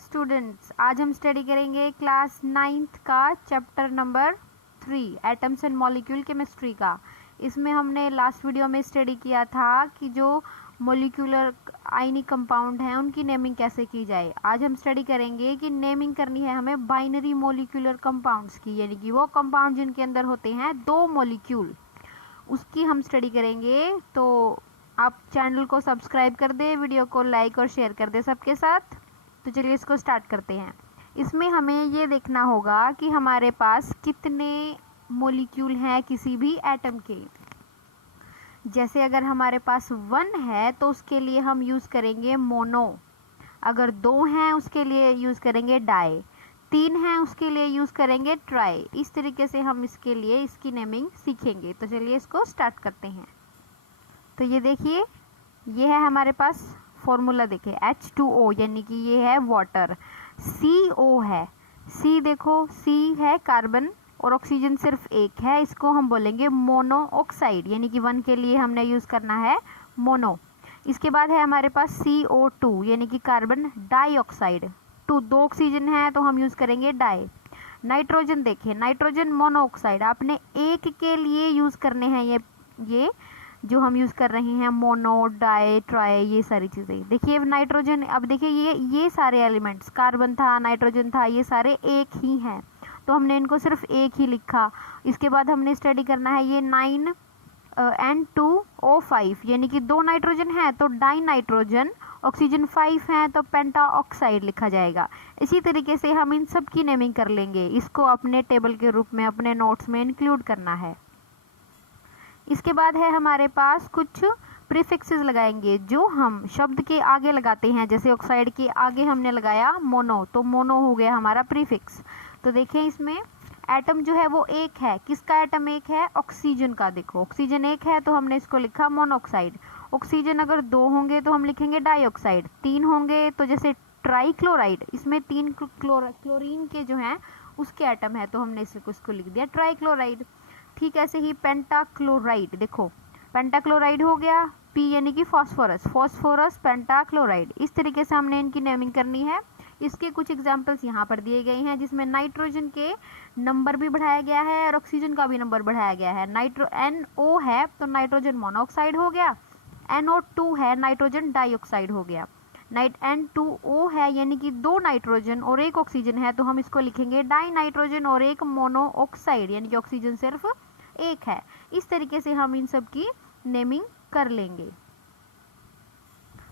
Students, आज हम study करेंगे क्लास 9th का chapter number 3 atoms and molecule chemistry का। इसमें हमने लास्ट वीडियो में स्टडी किया था कि जो मॉलिक्यूलर आयनिक कंपाउंड हैं उनकी नेमिंग कैसे की जाए। आज हम स्टडी करेंगे कि नेमिंग करनी है हमें बाइनरी मॉलिक्यूलर कंपाउंड्स की, यानी कि वो कंपाउंड जिनके अंदर होते हैं दो मॉलिक्यूल, उसकी हम स्टडी करेंगे। तो आप चैनल को सब्सक्राइब कर दे, वीडियो को लाइक और शेयर कर दे सबके साथ। तो चलिए इसको स्टार्ट करते हैं। इसमें हमें ये देखना होगा कि हमारे पास कितने मॉलिक्यूल हैं किसी भी एटम के। जैसे अगर हमारे पास 1 है तो उसके लिए हम यूज़ करेंगे मोनो, अगर 2 हैं उसके लिए यूज़ करेंगे डाई, 3 हैं उसके लिए यूज़ करेंगे ट्राई। इस तरीके से हम इसके लिए इसकी नेमिंग सीखेंगे। तो चलिए इसको स्टार्ट करते हैं। तो ये देखिए, ये है हमारे पास फॉर्मूला, देखिए H2O यानी कि ये है वाटर। CO है, C देखो, C है कार्बन और ऑक्सीजन सिर्फ एक है, इसको हम बोलेंगे मोनो ऑक्साइड, यानी कि 1 के लिए हमने यूज़ करना है मोनो। इसके बाद है हमारे पास CO2 यानी कि कार्बन डाइऑक्साइड। 2 ऑक्सीजन है तो हम यूज़ करेंगे डाई। नाइट्रोजन देखिए, नाइट्रोजन मोनोऑक्साइड, आपने एक के लिए यूज़ करने हैं ये जो हम यूज़ कर रहे हैं मोनो, डाई, ट्राई, ये सारी चीज़ें। देखिए नाइट्रोजन, अब देखिए ये सारे एलिमेंट्स, कार्बन था, नाइट्रोजन था, ये सारे एक ही हैं तो हमने इनको सिर्फ एक ही लिखा। इसके बाद हमने स्टडी करना है ये 9N2O5 यानी कि 2 नाइट्रोजन है तो डाई नाइट्रोजन, ऑक्सीजन 5 है तो पेंटा ऑक्साइड लिखा जाएगा। इसी तरीके से हम इन सब की नेमिंग कर लेंगे, इसको अपने टेबल के रूप में अपने नोट्स में इंक्लूड करना है। इसके बाद है हमारे पास कुछ प्रीफिक्सेस लगाएंगे जो हम शब्द के आगे लगाते हैं। जैसे ऑक्साइड के आगे हमने लगाया मोनो, तो मोनो हो गया हमारा प्रीफिक्स। तो देखें इसमें एटम जो है वो एक है, किसका एटम एक है? ऑक्सीजन का। देखो ऑक्सीजन एक है तो हमने इसको लिखा मोनोऑक्साइड। ऑक्सीजन अगर 2 होंगे तो हम लिखेंगे डाइऑक्साइड, 3 होंगे तो जैसे ट्राईक्लोराइड, इसमें 3 क्लोरीन के जो हैं उसके एटम है तो हमने इसको लिख दिया ट्राईक्लोराइड। ठीक ऐसे ही पेंटाक्लोराइड, देखो पेंटाक्लोराइड हो गया, P यानी कि फॉस्फोरस, फॉस्फोरस पेंटाक्लोराइड। इस तरीके से हमने इनकी नेमिंग करनी है। इसके कुछ एग्जांपल्स यहाँ पर दिए गए हैं जिसमें नाइट्रोजन के नंबर भी बढ़ाया गया है और ऑक्सीजन का भी नंबर बढ़ाया गया है। NO है तो नाइट्रोजन मोनोऑक्साइड हो गया, NO2 है नाइट्रोजन डाइऑक्साइड हो गया, N2O है यानी कि 2 नाइट्रोजन और 1 ऑक्सीजन है तो हम इसको लिखेंगे डाई नाइट्रोजन और 1 मोनोऑक्साइड, यानी कि ऑक्सीजन सिर्फ एक है। इस तरीके से हम इन सब की नेमिंग कर लेंगे।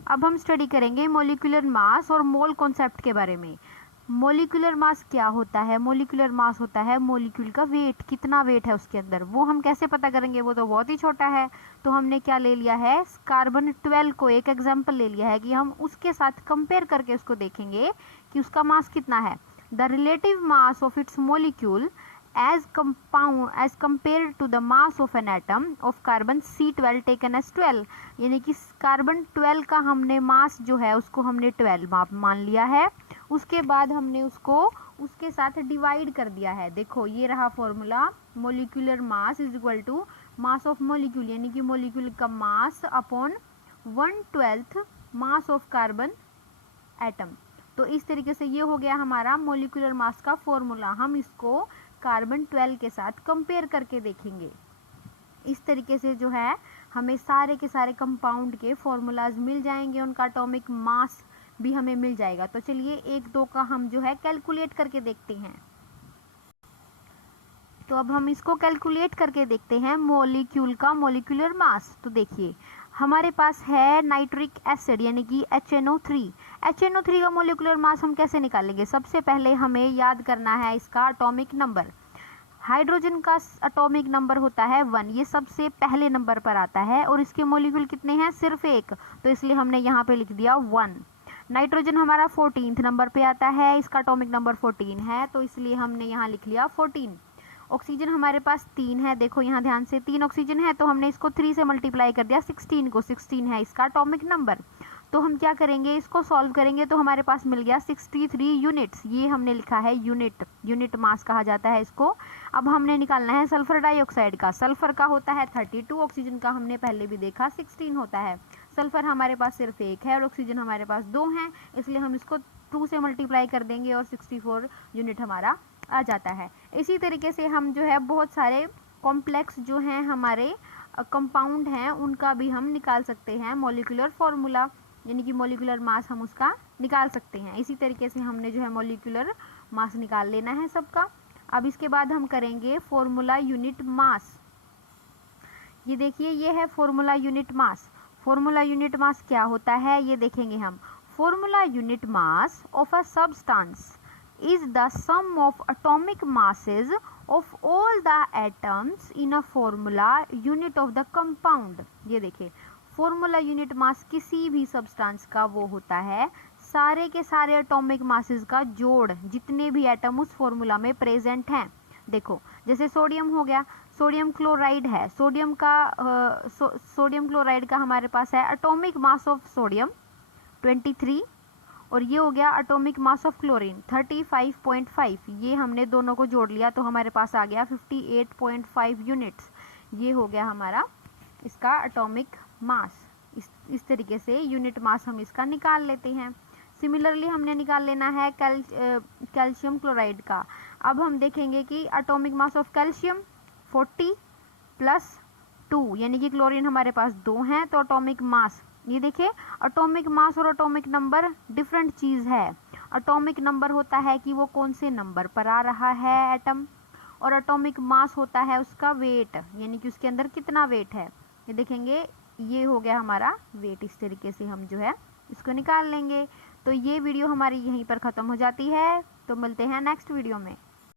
अब हम स्टडी करेंगे मॉलिक्यूलर मास और मोल कॉन्सेप्ट के बारे में। मॉलिक्यूलर मास क्या होता है? मॉलिक्यूलर मास होता है मॉलिक्यूल का वेट, कितना वेट है उसके अंदर। वो हम कैसे पता करेंगे? वो तो बहुत ही छोटा है। तो हमने क्या ले लिया है, कार्बन 12 को एक एग्जाम्पल ले लिया है कि हम उसके साथ कंपेयर करके उसको देखेंगे कि उसका मास कितना है। The relative mass of its molecule as compared to the mass of an atom of carbon C12 taken as 12, यानी कि कार्बन 12 का हमने मास जो है उसको हमने 12 मान लिया है। उसके बाद हमने उसको उसके साथ डिवाइड कर दिया है। देखो ये रहा formula, molecular mass is equal to mass of molecule, यानी कि मॉलिक्यूल का mass upon 1/12 mass of carbon atom. तो इस तरीके से ये हो गया हमारा मॉलिक्यूलर मास का फॉर्मूला। हम इसको कार्बन 12 के साथ कंपेयर करके देखेंगे। इस तरीके से जो है हमें सारे के सारे कंपाउंड के फॉर्मूलाज मिल जाएंगे, उनका एटॉमिक मास भी हमें मिल जाएगा। तो चलिए 1-2 का हम जो है कैलकुलेट करके देखते हैं। तो अब हम इसको कैलकुलेट करके देखते हैं मॉलिक्यूल का मॉलिक्यूलर मास। तो देखिए हमारे पास है नाइट्रिक एसिड यानी कि HNO3। HNO3 का मॉलिक्यूलर मास हम कैसे निकालेंगे? सबसे पहले हमें याद करना है इसका एटॉमिक नंबर। हाइड्रोजन का एटॉमिक नंबर होता है 1, ये सबसे पहले नंबर पर आता है और इसके मॉलिक्यूल कितने हैं? सिर्फ एक, तो इसलिए हमने यहाँ पे लिख दिया 1। नाइट्रोजन हमारा 14th नंबर पे आता है, इसका एटॉमिक नंबर 14 है तो इसलिए हमने यहाँ लिख लिया 14। ऑक्सीजन हमारे पास 3 है, देखो यहाँ ध्यान से 3 ऑक्सीजन है तो हमने इसको 3 से मल्टीप्लाई कर दिया 16 को, 16 है इसका एटॉमिक नंबर। तो हम क्या करेंगे, इसको सॉल्व करेंगे तो हमारे पास मिल गया 63 यूनिट्स, ये हमने लिखा है यूनिट मास कहा जाता है इसको। अब हमने निकालना है सल्फर डाइऑक्साइड का। सल्फर का होता है 32, ऑक्सीजन का हमने पहले भी देखा 16 होता है। सल्फर हमारे पास सिर्फ एक है और ऑक्सीजन हमारे पास 2 हैं, इसलिए हम इसको 2 से मल्टीप्लाई कर देंगे और 64 यूनिट हमारा आ जाता है। इसी तरीके से हम जो है बहुत सारे कॉम्प्लेक्स जो हैं हमारे कंपाउंड हैं उनका भी हम निकाल सकते हैं मॉलिक्यूलर फॉर्मूला, यानी कि मॉलिक्यूलर मास हम उसका निकाल सकते हैं। इसी तरीके से हमने जो है मॉलिक्यूलर मास निकाल लेना है सबका। अब इसके बाद हम करेंगे फॉर्मूला यूनिट मास। ये देखिए ये है formula unit mass. Formula unit mass क्या होता है ये देखेंगे हम। Formula unit mass of a substance is the sum of atomic masses of all the atoms in a formula unit of the compound। ये देखिए फॉर्मूला यूनिट मास किसी भी सब्सटेंस का वो होता है सारे के सारे एटॉमिक मासेस का जोड़, जितने भी एटम उस फॉर्मूला में प्रेजेंट हैं। देखो जैसे सोडियम हो गया, सोडियम क्लोराइड है, सोडियम क्लोराइड का हमारे पास है एटॉमिक मास ऑफ सोडियम 23 और ये हो गया एटॉमिक मास ऑफ क्लोरीन 35.5। ये हमने दोनों को जोड़ लिया तो हमारे पास आ गया 58.5 यूनिट्स। ये हो गया हमारा इसका एटॉमिक मास। इस तरीके से यूनिट मास हम इसका निकाल लेते हैं। सिमिलरली हमने निकाल लेना है कैल्शियम क्लोराइड का। अब हम देखेंगे कि एटॉमिक मास ऑफ कैल्शियम 40 + 2 यानी कि क्लोरीन हमारे पास 2 हैं तो एटॉमिक मास, ये देखिए एटॉमिक मास और एटॉमिक नंबर डिफरेंट चीज़ है। एटॉमिक नंबर होता है कि वो कौन से नंबर पर आ रहा है एटम, और एटॉमिक मास होता है उसका वेट, यानी कि उसके अंदर कितना वेट है। ये देखेंगे ये हो गया हमारा वेट। इस तरीके से हम जो है इसको निकाल लेंगे। तो ये वीडियो हमारी यहीं पर ख़त्म हो जाती है, तो मिलते हैं नेक्स्ट वीडियो में।